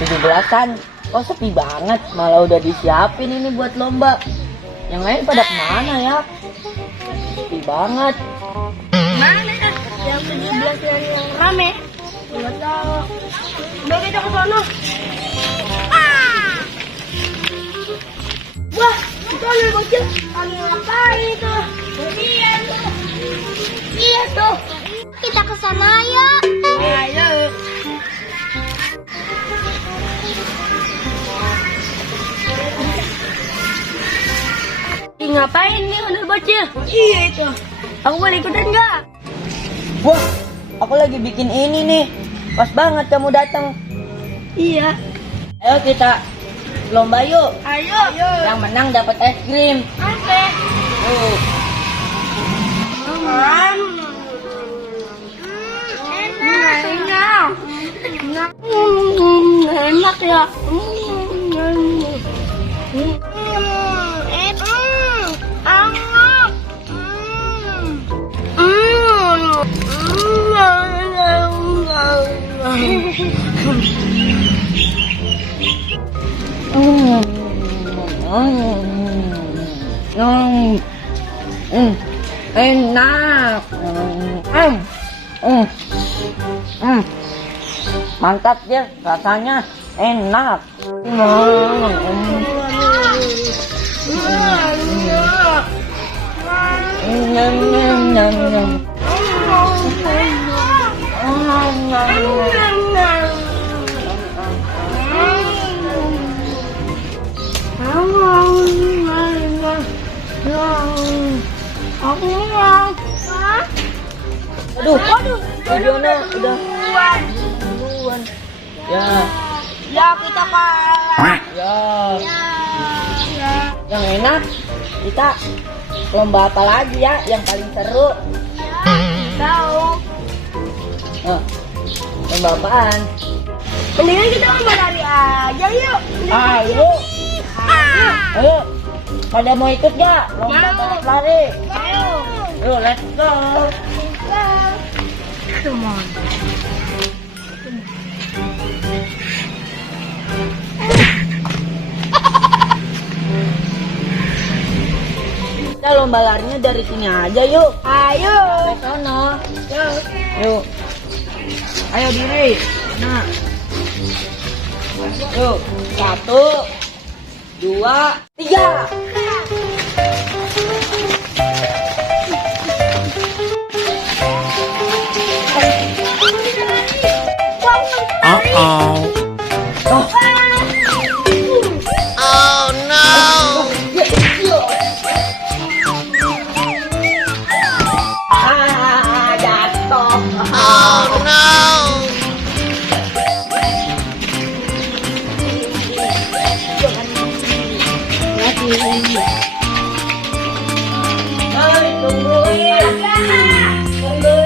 17-an. Kok sepi banget, malah udah disiapin ini buat lomba. Yang lain pada kemana ya? Sepi banget. Mana yang 17 yang rame? Nggak tahu. Udah kita ke sana. Wah, itu ada bocil. Lagi ngapain itu? Iya tuh. Iya tuh. Kita ke sana ya. Ayo. Ngapain nih ondel bocil? Iya itu. Aku boleh ikutan nggak? Wah, aku lagi bikin ini nih. Pas banget kamu datang. Iya. Ayo kita lomba yuk. Ayo. Yang menang dapat es krim. Oke. Yuk. Enak ya. Enak. Mantap ya, rasanya enak. Udah. Duluan. Ya. Ya kita kalah. Ya. Yang enak kita lomba apa lagi ya yang paling seru? Tahu. Nah, lomba apaan? Mendingan kita lomba lari aja yuk. Ayo. Ayo. Pada mau ikut gak? Lomba balap lari. Ayo. Yuk, let's go. Come on. Kita lomba larinya dari sini aja yuk. Ayo. Ke sono. Yuk. Ayo diri. Nah. Yuk. 1, 2, 3. Oh no! Jatuh. Oh no! Hei, tungguin. Jatuh.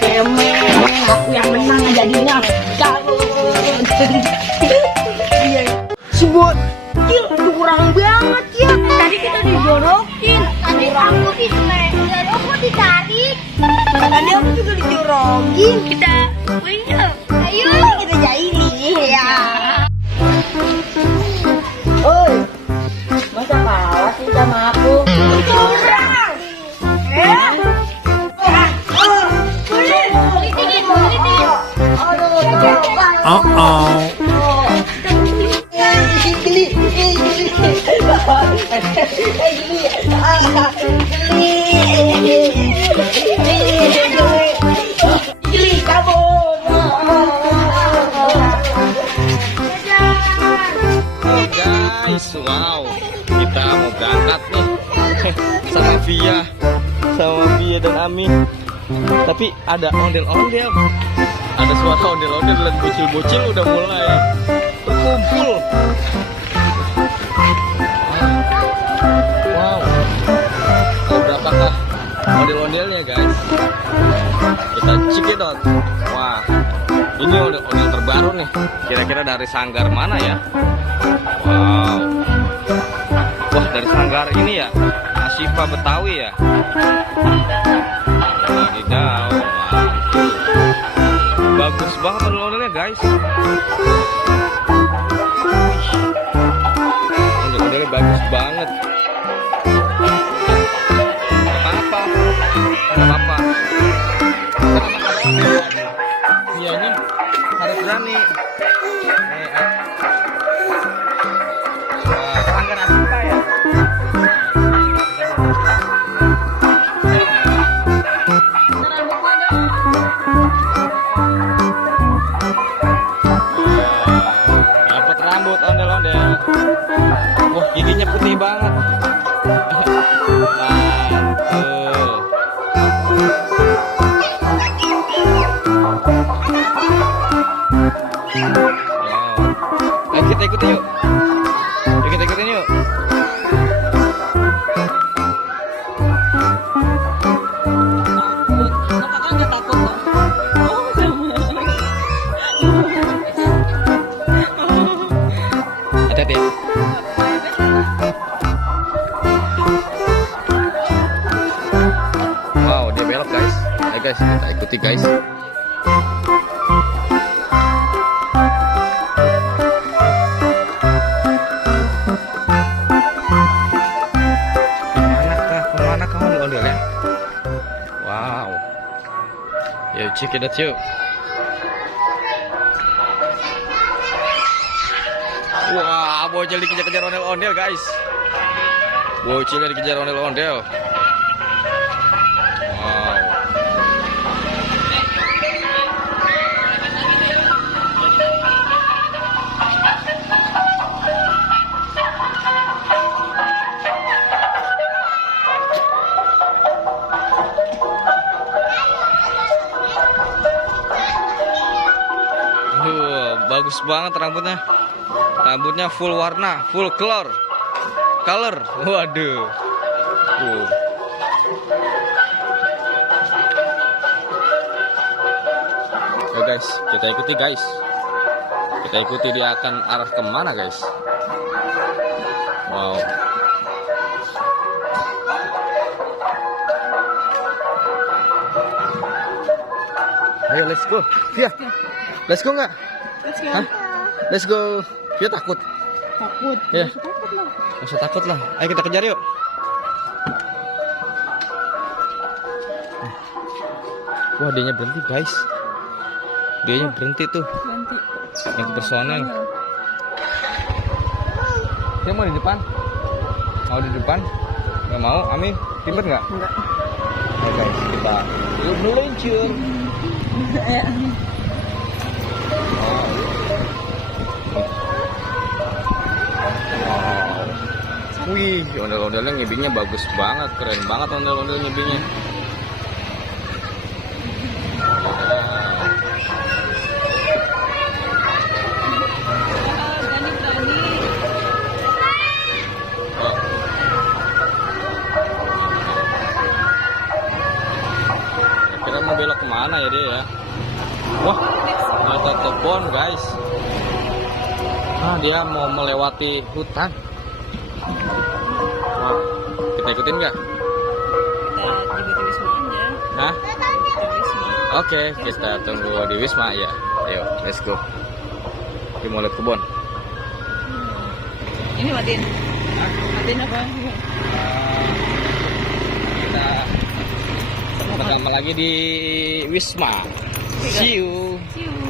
Cemen. Aku yang menang jadinya. Si bocil kurang banget ya. Tadi kita dijorokin. Tadi aku aku ditarik. Tadi aku juga dijorokin. Kita punya. Ayo kita jahili ya. Oi, masa kalah sih sama aku? Curang. Guys, wow, kita mau berangkat nih sama Via dan Ami. Tapi ada ondel-ondel, ada suara ondel-ondel dan bocil-bocil udah mulai berkumpul. Wow, ada berapakah ondel-ondelnya guys? Kita cekidot. Wah, ini ondel-ondel terbaru nih. Kira-kira dari sanggar mana ya? Wow. Wah, dari sanggar ini ya, Asifa Betawi ya. Wadidaw. Bagus banget ondel-ondelnya guys. Ondel-ondelnya bagus banget. Gak apa-apa. Gak apa-apa. Iya ini harus berani. Pelanggan Asita ya. Dapat rambut ondel-ondel. Wah, giginya putih banget. Wow. Ayo kita ikutin yuk. Yuk kita ikutin yuk. Hati-hati ya. Wow, dia belok guys. Ayo guys, kita ikuti guys. Kemanakah ondel-ondelnya? Wow. Yuk, check it out yuk. Wah, bocil dikejar-kejar ondel-ondel guys. Bocilnya dikejar ondel-ondel. Wow. Bagus banget rambutnya. Rambutnya full warna, full color. Waduh. Oke guys, kita ikuti guys. Kita ikuti dia akan arah kemana guys. Wow. Ayo let's go. Via. Let's go nggak? Let's go. Hah? Let's go. Via takut. Takut. Ya. Takut lah. Nggak usah takut lah. Ayo kita kejar yuk. Wah, dianya berhenti guys. Dianya berhenti tuh. Nanti. Yang personel. Dia mau di depan? Mau di depan? Nggak mau? Ami, ribet nggak? Enggak. Oke guys, kita yuk meluncur. Wih, ondel-ondelnya ngibingnya bagus banget, keren banget ondel-ondel ngibingnya. Kira mau belok kemana ya dia ya? Wah, ternyata kebun guys. Nah, dia mau melewati hutan. Wah, kita ikutin nggak? Di Wisma aja. Hah? Di Wisma. Oke, kita tunggu di Wisma ya. Ayo, let's go. Kita mau lihat kebun. Ini matiin. Matiin apa? Kita ketemu lagi di Wisma. See you. See you.